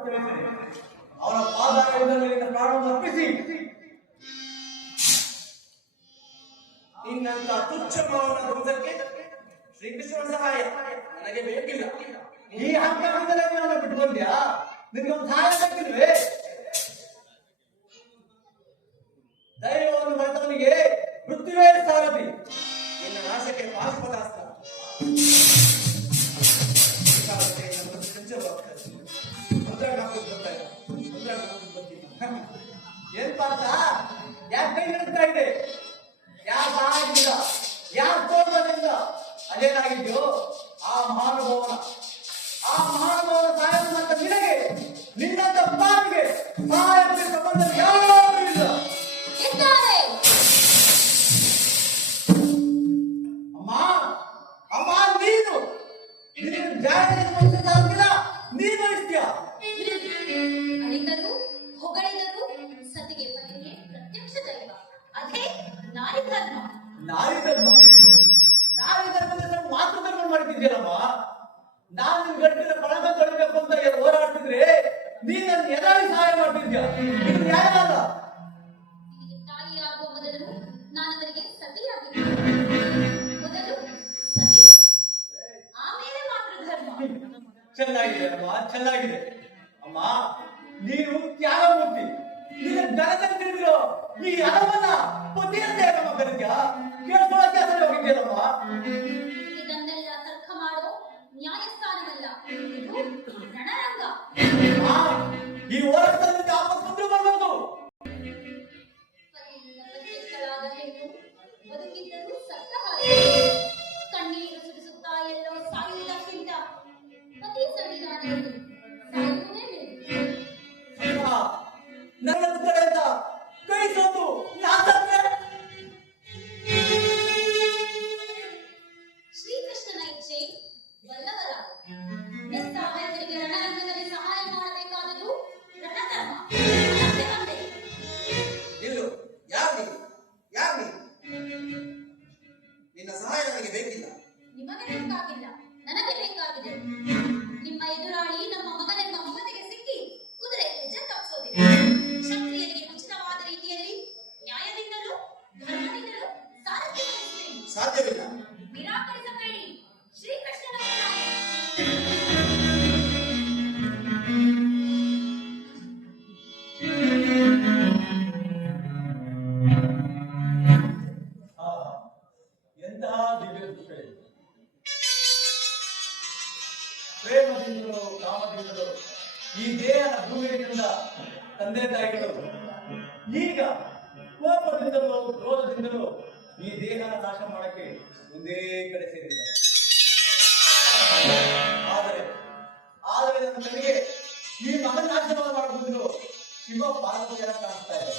ಅವರ ಪಾದಾರವಿಂದಗಳಿಂದ ಪ್ರಾಣವನ್ನು ಅರ್ಪಿಸಿ ನಿನ್ನಂತ ತುಚ್ಛ ಭಾವನ ಧ್ವಂಸಕ್ಕೆ ಶ್ರೀಕೃಷ್ಣನ ಸಹಾಯ ನನಗೆ ಬೇಕಿಲ್ಲ. ಈ ಹಂತದಿಂದಲೇ ನಾನು ಬಿಟ್ಟು ಬಂದ್ಯಾ? ನಿನಗೆ ಒಂದು ಸಹಾಯ ಬೇಕಿಲ್ವೇ? ದೈವವನ್ನು ಮರೆತವನಿಗೆ ಮೃತ್ಯುವೇ ಸಾರಥಿ. ನಿನ್ನ ನಾಶಕ್ಕೆ ಪಾಶುಪದಾಸ್ತ್ರ. ಏನ್ ಪಾತ್ರ? ಯಾಕೆ ಕೈ ನಡುತ್ತಾ ಇದೆ? ಯಾರ ಸಹಾಯದಿಂದ, ಯಾರ ತೋಟದಿಂದ ಅದೇನಾಗಿದ್ಯೋ ಆ ಮಹಾನುಭಾವನ ಸಹಾಯ ಅಂತ ನಿನಗೆ, ನಿನ್ನಂತ ಪಾಪಿಗೆ ಸಹಾಯಕ್ಕೆ ಸಂಬಂಧ ಯಾರೂ ಇಲ್ಲ. ಅಮ್ಮ ನೀನು ನೀನು ಇಷ್ಟ್ಯಾ? ಅಳಿದರು ಹೊಗಳಿದರು ಸತಿಗೆ ಪತಿಯೇ ಪ್ರತ್ಯಕ್ಷ ದೈವ. ಅದೇ ನಾರಿ ಧರ್ಮ. ಮಾತೃ ಧರ್ಮ ಮಾಡ್ತಿದ್ಯಲ್ಲಮ್ಮ. ನಾನು ನಿನ್ ಗಟ್ಟಿನ ಪಳಗ ತೊಳಿಬೇಕು ಅಂತ ಹೋರಾಡ್ತಿದ್ರೆ ನೀನ್ ನನ್ನ ಎದಾಳಿ ಸಹಾಯ ಮಾಡ್ತಿದ್ಯಾ? ಇದು ನ್ಯಾಯ ಅಲ್ಲ. ನಿನಗೆ ತಾಯಿಯಾಗುವ ಮೊದಲು ನಾನು ಅವರಿಗೆ ಸತಿಯಾಗಿದ್ದೆ. ಮೊದಲು ಸತಿ ಆಮೇಲೆ ಮಾತೃ ಧರ್ಮ. ಚೆನ್ನಾಗಿದೆ ಅಮ್ಮ, ಚೆನ್ನಾಗಿದೆ ಅಮ್ಮ. ನೀನು ತ್ಯಾಗಮೂರ್ತಿ. ನಿನ್ನ ಜನತೆ ತಿಳಿದಿರೋ ಈ ಹಣವನ್ನ ಪತಿಯಂತೆ ನಮ್ಮ ಕರಿತ್ಯಾ? ಕೇಳ್ಕೊಳ್ಳೋಕೆ ಸರಿ ಹೋಗಿದ್ಯಲ್ಲಮ್ಮ. ಇದನ್ನೆಲ್ಲ ತರ್ಕ ಮಾಡೋ ನ್ಯಾಯಸ್ಥಾನವಲ್ಲ, ಇದು ರಣರಂಗ. ಈ ಹೋರಾಟದಲ್ಲಿ ಆಪತ್ತು ಬರಬಹುದು. ಪತಿಗಳಾದ ಹೆಣ್ಣು ಬದುಕಿದ್ದರೂ ಸತ್ತ ಹಾಗೆ ಕಣ್ಣೀರು ಸುರಿಸುತ್ತಾ ಎಲ್ಲೋ ಸಾಯುವುದಕ್ಕಿಂತ ಪತಿ ಸಂವಿಧಾನದಲ್ಲಿ ಸಾಯುವುದೇ ಮೇಲು. ನನ್ನ ಕಡೆಯಿಂದ ಕೈ ಸೋತು ಶ್ರೀಕೃಷ್ಣನ ಇಚ್ಛೆ ಬಲ್ಲವರಾದ ನಿಸ್ಸಹಾಯಕರಿಗೆ ರಣರಂಗದಲ್ಲಿ ಸಹಾಯ ಮಾಡಬೇಕಾದದು ರಣಧರ್ಮ. ನಿಲ್ಲು. ಯಾರು ನಿನ್ನ ಸಹಾಯ ನನಗೆ ಬೇಕಿಲ್ಲ. ನಿಮಗೆ ಬೇಕಾಗಿಲ್ಲ, ನನಗೆ ಬೇಕಾಗಿದೆ. ನಿಮ್ಮ ಎದುರಾಳಿ ನಮ್ಮ ಮಗನೆಂಬ ಮಮತೆಗೆ ಸಿಕ್ಕಿ ಕುದುರೆ ಹೆಜ್ಜೆ ತಪ್ಪಿಸೋದಿಲ್ಲ. ಕ್ಷತ್ರಿಯರಿಗೆ ಉಚಿತವಾದ ರೀತಿಯಲ್ಲಿ ನ್ಯಾಯದಿಂದಲೂ ಧರ್ಮದಿಂದಲೂ ಸಾರಥ್ಯ ವಹಿಸುತ್ತೇನೆ. ಸಾಧ್ಯವಿಲ್ಲ. ನಿರಾಕರಿಸಬೇಡಿ. ಶ್ರೀಕೃಷ್ಣನ ಎಂತಹ ದಿವ್ಯ ದೃಶ್ಯ ಇದು. ಪ್ರೇಮದಿಂದಲೋ ಕಾಮದಿಂದಲೋ ಈ ದೇಹದ ಭೂಮಿಯಿಂದ ತಂದೆ ತಾಯಿಗಳು ಈಗ ಕೋಪದಿಂದಲೋ ಕ್ರೋಧದಿಂದಲೋ ಈ ದೇಹನ ನಾಶ ಮಾಡಕ್ಕೆ ಒಂದೇ ಕಡೆ ಸೇರಿದ್ದಾರೆ. ಆದರೆ ನನ್ನ ಕಡೆಗೆ ಈ ಮಗನ ನಾಶವನ್ನು ಮಾಡಬಹುದು ಶಿವ ಪಾರ್ವತಿಯರ ಕಾಣಿಸ್ತಾ ಇದೆ.